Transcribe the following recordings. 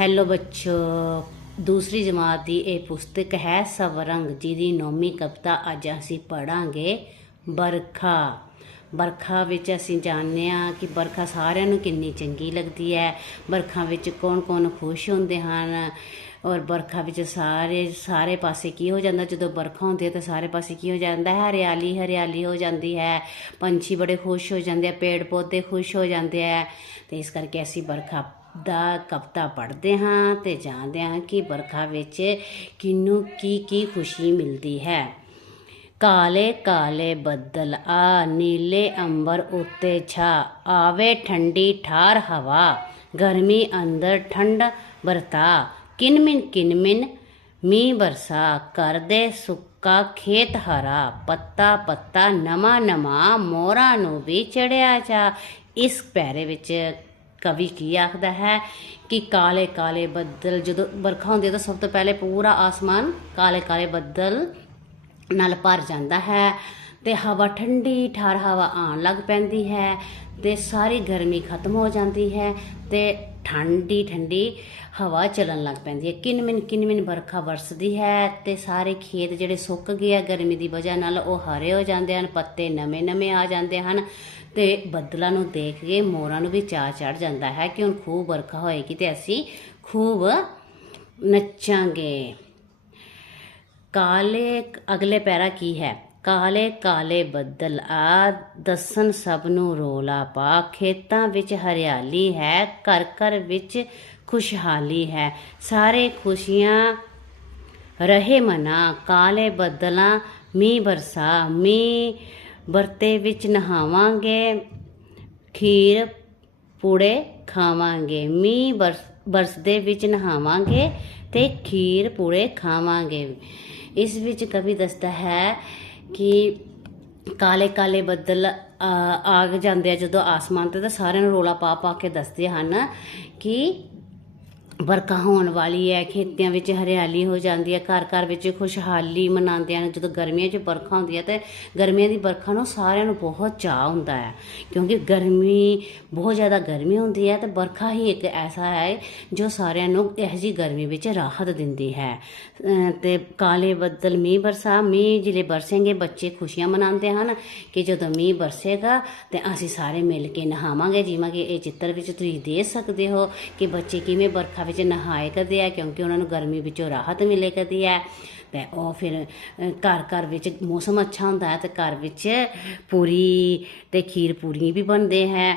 Hello ਬੱਚੋ, ਦੂਸਰੀ ਜਮਾਤ ਦੀ ਇਹ ਪੁਸਤਕ ਹੈ ਸਵਰੰਗ, ਜਿਹਦੀ ਨੌਵੀਂ ਕਵਿਤਾ ਅੱਜ ਅਸੀਂ ਪੜਾਂਗੇ ਬਰਖਾ। ਬਰਖਾ ਵਿੱਚ ਅਸੀਂ ਜਾਣਦੇ ਹਾਂ ਕਿ ਬਰਖਾ ਸਾਰਿਆਂ ਨੂੰ ਕਿੰਨੀ ਚੰਗੀ ਲੱਗਦੀ ਹੈ। ਬਰਖਾ ਵਿੱਚ ਕੌਣ-ਕੌਣ ਖੁਸ਼ ਹੁੰਦੇ ਹਨ? ਔਰ ਬਰਖਾ ਵਿੱਚ ਸਾਰੇ ਸਾਰੇ ਪਾਸੇ ਕੀ ਹੋ ਜਾਂਦਾ? ਜਦੋਂ ਬਰਖਾ ਹੁੰਦੀ ਹੈ ਤਾਂ ਸਾਰੇ ਪਾਸੇ ਕੀ ਹੋ ਜਾਂਦਾ ਹੈ? ਹਰਿਆਲੀ ਹਰਿਆਲੀ ਹੋ ਜਾਂਦੀ ਹੈ। ਪੰਛੀ ਬੜੇ ਖੁਸ਼ ਹੋ ਜਾਂਦੇ ਆ ਪੇੜ ਪੌਦੇ ਖੁਸ਼ ਹੋ ਜਾਂਦੇ ਆ। ਤੇ ਇਸ ਕਰਕੇ ਅਸੀਂ ਬਰਖਾ ਦਾ ਕਵਿਤਾ ਪੜ੍ਹਦੇ ਹਾਂ ਤੇ ਜਾਣਦੇ ਹਾਂ ਕਿ ਵਰਖਾ ਵਿੱਚ ਕਿਨੂੰ ਕੀ ਕੀ ਖੁਸ਼ੀ ਮਿਲਦੀ ਹੈ। ਕਾਲੇ ਕਾਲੇ ਬੱਦਲ, ਆ ਨੀਲੇ ਅੰਬਰ ਉੱਤੇ ਛਾ, ਆਵੇ ਠੰਡੀ ਠਾਰ ਹਵਾ, ਗਰਮੀ ਅੰਦਰ ਠੰਡ ਵਰਤਾ, ਕਿਨਮਿਨ ਕਿਨਮਿਨ ਮੀਂਹ ਬਰਸਾ ਕਰਦੇ ਸੁੱਕਾ ਖੇਤ ਹਰਾ, ਪੱਤਾ ਪੱਤਾ ਨਵਾਂ ਨਵਾਂ ਮੋਰਾਂ ਨੂੰ ਵੀ ਚੜਿਆ ਜਾ, ਇਸ ਪੈਰੇ ਵਿੱਚ ਕਵੀ ਕੀ ਆਖਦਾ ਹੈ ਕਿ ਕਾਲੇ ਕਾਲੇ ਬੱਦਲ ਜਦੋਂ ਵਰਖਾ ਹੁੰਦੀ ਹੈ ਤਾਂ ਸਭ ਤੋਂ ਪਹਿਲੇ ਪੂਰਾ ਆਸਮਾਨ ਕਾਲੇ ਕਾਲੇ ਬੱਦਲ ਨਾਲ ਭਰ ਜਾਂਦਾ ਹੈ। ਤੇ ਹਵਾ ਠੰਡੀ, ਠਾਰ ਹਵਾ ਆਉਣ ਲੱਗ ਪੈਂਦੀ ਹੈ ਤੇ ਸਾਰੀ ਗਰਮੀ ਖਤਮ ਹੋ ਜਾਂਦੀ ਹੈ ਤੇ ਠੰਡੀ ਠੰਡੀ ਹਵਾ ਚੱਲਣ ਲੱਗ ਪੈਂਦੀ ਹੈ। ਕਿਨਮਿਨ ਕਿਨਮਿਨ ਵਰਖਾ ਵਰਸਦੀ ਹੈ ਤੇ ਸਾਰੇ ਖੇਤ ਜਿਹੜੇ ਸੁੱਕ ਗਏ ਆ ਗਰਮੀ ਦੀ ਵਜ੍ਹਾ ਨਾਲ ਉਹ ਹਰੇ ਹੋ ਜਾਂਦੇ ਹਨ, ਪੱਤੇ ਨਵੇਂ ਨਵੇਂ ਆ ਜਾਂਦੇ ਹਨ ਤੇ ਬੱਦਲਾਂ ਨੂੰ ਦੇਖ ਕੇ ਮੋਰਾਂ ਨੂੰ ਵੀ ਚਾਅ ਚੜ ਜਾਂਦਾ ਹੈ ਕਿ ਹੁਣ ਖੂਬ ਵਰਖਾ ਹੋਏਗੀ ਤੇ ਅਸੀਂ ਖੂਬ ਨੱਚਾਂਗੇ। ਕਾਲੇ, ਅਗਲੇ ਪੈਰਾ ਕੀ ਹੈ? ਕਾਲੇ ਕਾਲੇ ਬੱਦਲ, ਆ ਦਸਨ ਸਭ ਨੂੰ ਰੋਲਾ ਪਾ, ਖੇਤਾਂ ਵਿੱਚ ਹਰਿਆਲੀ ਹੈ, ਘਰ ਘਰ ਵਿੱਚ ਖੁਸ਼ਹਾਲੀ ਹੈ। ਸਾਰੇ ਖੁਸ਼ੀਆਂ ਰਹੇ ਮਨਾ, ਕਾਲੇ ਬੱਦਲਾਂ, ਮੀਂਹ ਬਰਸਾ, ਮੀਂਹ ਵਰਤੇ ਵਿੱਚ ਨਹਾਵਾਂਗੇ, ਖੀਰ ਪੂੜੇ ਖਾਵਾਂਗੇ, ਮੀਂਹ ਬਰਸ, ਬਰਸਦੇ ਵਿੱਚ ਨਹਾਵਾਂਗੇ ਤੇ ਖੀਰ ਪੂੜੇ ਖਾਵਾਂਗੇ। ਇਸ ਵਿੱਚ ਕਵੀ ਦੱਸਦਾ ਹੈ ਕਿ ਕਾਲੇ ਕਾਲੇ ਬੱਦਲ ਆ ਜਾਂਦੇ ਆ ਜਦੋਂ ਆਸਮਾਨ ਤੇ, ਤਾਂ ਸਾਰਿਆਂ ਨੂੰ ਰੋਲਾ ਪਾ ਪਾ ਕੇ ਦੱਸਦੇ ਹਨ ਕਿ ਵਰਖਾ ਹੋਣ ਵਾਲੀ ਹੈ ਖੇਤਾਂ ਵਿੱਚ ਹਰਿਆਲੀ ਹੋ ਜਾਂਦੀ ਹੈ ਘਰ ਘਰ ਵਿੱਚ ਖੁਸ਼ਹਾਲੀ ਮਨਾਉਂਦੇ ਹਨ ਜਦੋਂ ਗਰਮੀਆਂ 'ਚ ਵਰਖਾ ਹੁੰਦੀ ਹੈ ਤੇ ਗਰਮੀਆਂ ਦੀ ਵਰਖਾ ਨੂੰ ਸਾਰਿਆਂ ਨੂੰ ਬਹੁਤ ਚਾਹ ਹੁੰਦਾ ਹੈ, ਕਿਉਂਕਿ ਗਰਮੀ, ਬਹੁਤ ਜ਼ਿਆਦਾ ਗਰਮੀ ਹੁੰਦੀ ਹੈ ਤੇ ਵਰਖਾ ਹੀ ਇੱਕ ਐਸਾ ਹੈ ਜੋ ਸਾਰਿਆਂ ਨੂੰ ਇਹੋ ਜਿਹੀ ਗਰਮੀ ਵਿੱਚ ਰਾਹਤ ਦਿੰਦੀ ਹੈ। ਅਹ ਤੇ ਕਾਲੇ ਬੱਦਲ, ਮੀਂਹ ਬਰਸਾ ਮੀਂਹ ਜਿਲੇ ਬਰਸੇਂਗੇ ਬੱਚੇ ਖੁਸ਼ੀਆਂ ਮਨਾਉਂਦੇ ਹਨ ਕਿ ਜਦੋਂ ਮੀਂਹ ਬਰਸੇਗਾ ਤੇ ਅਸੀਂ ਸਾਰੇ ਮਿਲ ਕੇ ਨਹਾਵਾਂਗੇ, ਜਿਵੇਂ ਕਿ ਇਹ ਚਿੱਤਰ ਵਿੱਚ ਤੁਸੀਂ ਦੇਖ ਸਕਦੇ ਹੋ ਕਿ ਬੱਚੇ ਕਿਵੇਂ ਵਰਖਾ ਵਿੱਚ ਨਹਾਏ ਕਰਦੇ ਆ, ਕਿਉਂਕਿ ਉਹਨਾਂ ਨੂੰ ਗਰਮੀ ਵਿੱਚੋਂ ਰਾਹਤ ਮਿਲੇ ਕਰਦੀ ਹੈ। ਤੇ ਉਹ ਫਿਰ ਘਰ ਘਰ ਵਿੱਚ ਮੌਸਮ ਅੱਛਾ ਹੁੰਦਾ ਹੈ ਤੇ ਘਰ ਵਿੱਚ ਪੂਰੀ ਤੇ ਖੀਰ ਪੂਰੀ ਵੀ ਬਣਦੇ ਹੈ।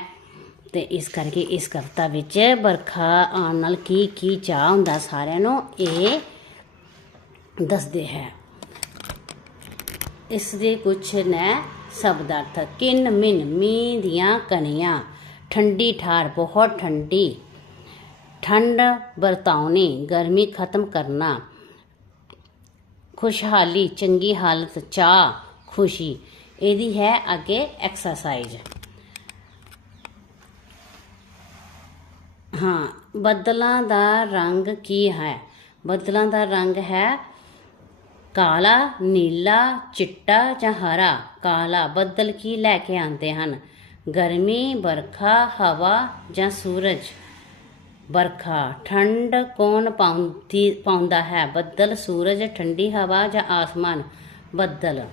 ਤੇ ਇਸ ਕਰਕੇ ਇਸ ਕਵਿਤਾ ਵਿੱਚ ਵਰਖਾ ਆਉਣ ਨਾਲ ਕੀ ਕੀ ਚਾਹ ਹੁੰਦਾ ਸਾਰਿਆਂ ਨੂੰ, ਇਹ ਦੱਸਦੇ ਹੈ। ਇਸ ਦੇ ਕੁਛ ਨੇ ਸ਼ਬਦ ਅਰਥ, ਕਿਨ ਮਿਨ ਮੀਂਹ ਦੀਆਂ ਕਣੀਆਂ, ਠੰਡੀ ਠਾਰ ਬਹੁਤ ਠੰਡੀ। ਠੰਡ ਵਰਤਾਉਣੀ, ਗਰਮੀ ਖਤਮ ਕਰਨਾ, ਖੁਸ਼ਹਾਲੀ, ਚੰਗੀ ਹਾਲਤ, ਚਾਹ, ਖੁਸ਼ੀ, ਇਹਦੀ ਹੈ ਅੱਗੇ ਐਕਸਰਸਾਈਜ਼ ਹਾਂ, ਬੱਦਲਾਂ ਦਾ ਰੰਗ ਕੀ ਹੈ? ਬੱਦਲਾਂ ਦਾ ਰੰਗ ਹੈ ਕਾਲਾ, ਨੀਲਾ, ਚਿੱਟਾ ਜਾਂ ਹਰਾ? ਕਾਲਾ, ਬੱਦਲ ਕੀ ਲੈ ਕੇ ਆਉਂਦੇ ਹਨ? ਗਰਮੀ, ਵਰਖਾ, ਹਵਾ ਜਾਂ ਸੂਰਜ? ਵਰਖਾ, ਠੰਡ ਕੌਣ ਪਾਉਂਦੀ ਪਾਉਂਦਾ ਹੈ? ਬੱਦਲ, ਸੂਰਜ, ਠੰਡੀ ਹਵਾ ਜਾਂ ਆਸਮਾਨ? ਬੱਦਲ।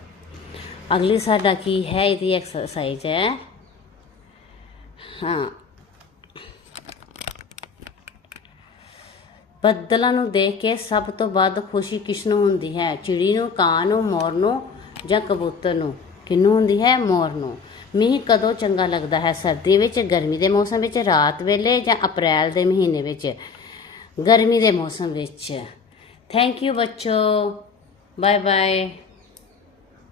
ਅਗਲੀ ਸਾਡਾ ਕੀ ਹੈ? ਇਹਦੀ ਐਕਸਰਸਾਈਜ਼ ਹੈ। ਹਾਂ। ਬੱਦਲਾਂ ਨੂੰ ਦੇਖ ਕੇ ਸਭ ਤੋਂ ਵੱਧ ਖੁਸ਼ੀ ਕਿਸ ਨੂੰ ਹੁੰਦੀ ਹੈ? ਚਿੜੀ ਨੂੰ, ਕਾਂ ਨੂੰ, ਮੋਰ ਨੂੰ ਜਾਂ ਕਬੂਤਰ ਨੂੰ? ਕਿਹਨੂੰ ਹੁੰਦੀ ਹੈ? ਮੋਰ ਨੂੰ। ਮੀਂਹ ਕਦੋਂ ਚੰਗਾ ਲੱਗਦਾ ਹੈ? ਸਰਦੀ ਵਿੱਚ, ਗਰਮੀ ਦੇ ਮੌਸਮ ਵਿੱਚ, ਰਾਤ ਵੇਲੇ ਜਾਂ ਅਪ੍ਰੈਲ ਦੇ ਮਹੀਨੇ ਵਿੱਚ? ਗਰਮੀ ਦੇ ਮੌਸਮ ਵਿੱਚ। ਥੈਂਕ ਯੂ ਬੱਚੋ। Bye bye